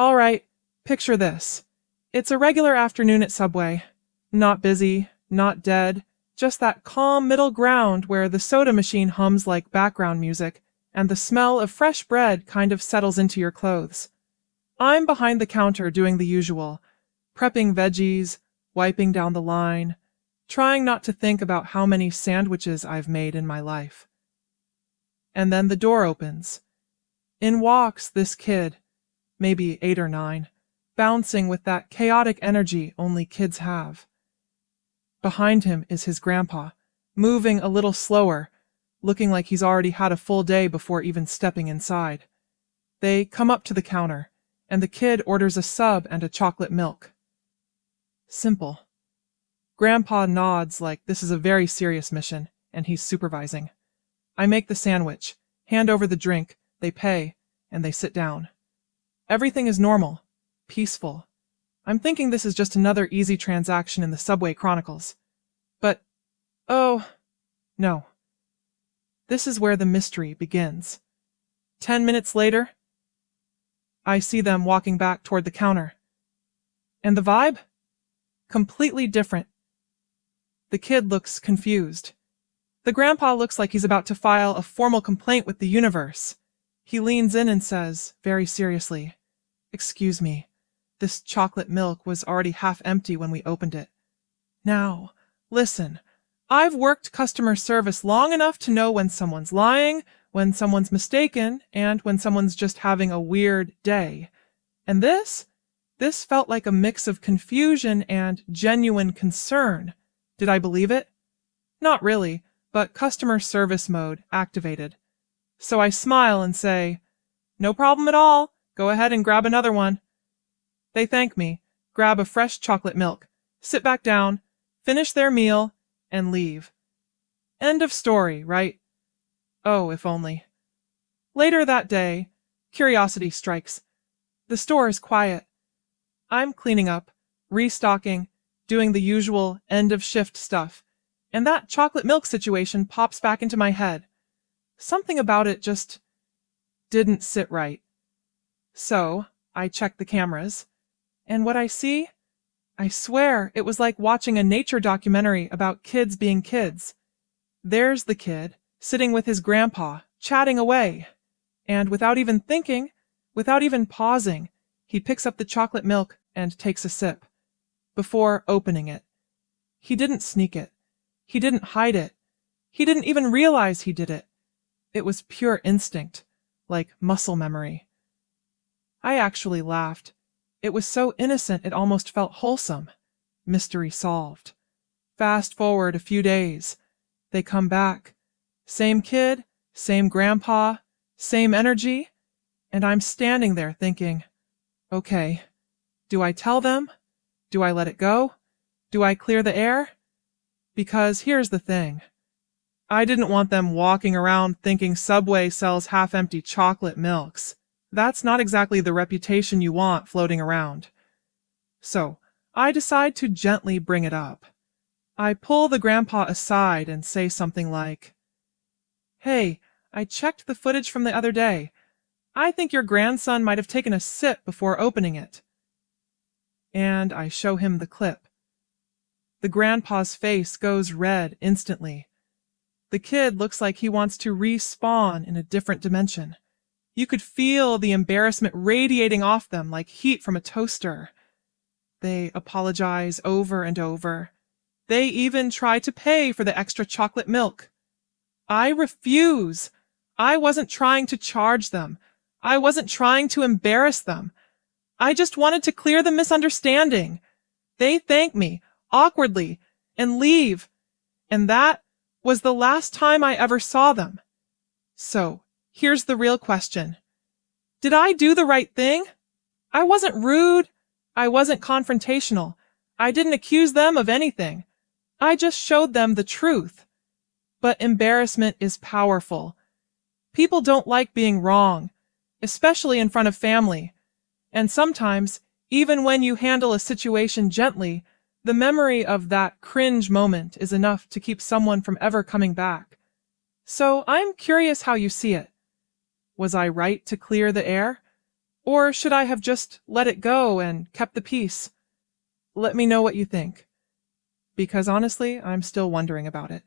All right, picture this. It's a regular afternoon at Subway. Not busy, not dead, just that calm middle ground where the soda machine hums like background music and the smell of fresh bread kind of settles into your clothes. I'm behind the counter doing the usual, prepping veggies, wiping down the line, trying not to think about how many sandwiches I've made in my life. And then the door opens. In walks this kid, maybe 8 or 9, bouncing with that chaotic energy only kids have. Behind him is his grandpa, moving a little slower, looking like he's already had a full day before even stepping inside. They come up to the counter, and the kid orders a sub and a chocolate milk. Simple. Grandpa nods like this is a very serious mission, and he's supervising. I make the sandwich, hand over the drink, they pay, and they sit down. Everything is normal, peaceful. I'm thinking this is just another easy transaction in the Subway Chronicles. But, oh, no. This is where the mystery begins. 10 minutes later, I see them walking back toward the counter. And the vibe? Completely different. The kid looks confused. The grandpa looks like he's about to file a formal complaint with the universe. He leans in and says, very seriously, "Excuse me, this chocolate milk was already half empty when we opened it. Now, listen, I've worked customer service long enough to know when someone's lying, when someone's mistaken, and when someone's just having a weird day. And this felt like a mix of confusion and genuine concern. Did I believe it? Not really, but customer service mode activated. So I smile and say, "No problem at all. Go ahead and grab another one." They thank me, grab a fresh chocolate milk, sit back down, finish their meal, and leave. End of story, right? Oh, if only. Later that day, curiosity strikes. The store is quiet. I'm cleaning up, restocking, doing the usual end-of-shift stuff, and that chocolate milk situation pops back into my head. Something about it just didn't sit right. So I check the cameras, and what I see? I swear it was like watching a nature documentary about kids being kids. There's the kid, sitting with his grandpa, chatting away. And without even thinking, without even pausing, he picks up the chocolate milk and takes a sip, before opening it. He didn't sneak it. He didn't hide it. He didn't even realize he did it. It was pure instinct, like muscle memory. I actually laughed. It was so innocent it almost felt wholesome. Mystery solved. Fast forward a few days. They come back. Same kid, same grandpa, same energy, and I'm standing there thinking, okay, do I tell them? Do I let it go? Do I clear the air? Because here's the thing. I didn't want them walking around thinking Subway sells half-empty chocolate milks. That's not exactly the reputation you want floating around. So, I decide to gently bring it up. I pull the grandpa aside and say something like, "Hey, I checked the footage from the other day. I think your grandson might have taken a sip before opening it." And I show him the clip. The grandpa's face goes red instantly. The kid looks like he wants to respawn in a different dimension. You could feel the embarrassment radiating off them like heat from a toaster. They apologize over and over. They even try to pay for the extra chocolate milk. I refuse. I wasn't trying to charge them. I wasn't trying to embarrass them. I just wanted to clear the misunderstanding. They thank me, awkwardly, and leave. And that was the last time I ever saw them. So, here's the real question. Did I do the right thing? I wasn't rude. I wasn't confrontational. I didn't accuse them of anything. I just showed them the truth. But embarrassment is powerful. People don't like being wrong, especially in front of family. And sometimes, even when you handle a situation gently, the memory of that cringe moment is enough to keep someone from ever coming back. So I'm curious how you see it. Was I right to clear the air? Or should I have just let it go and kept the peace? Let me know what you think, because honestly, I'm still wondering about it.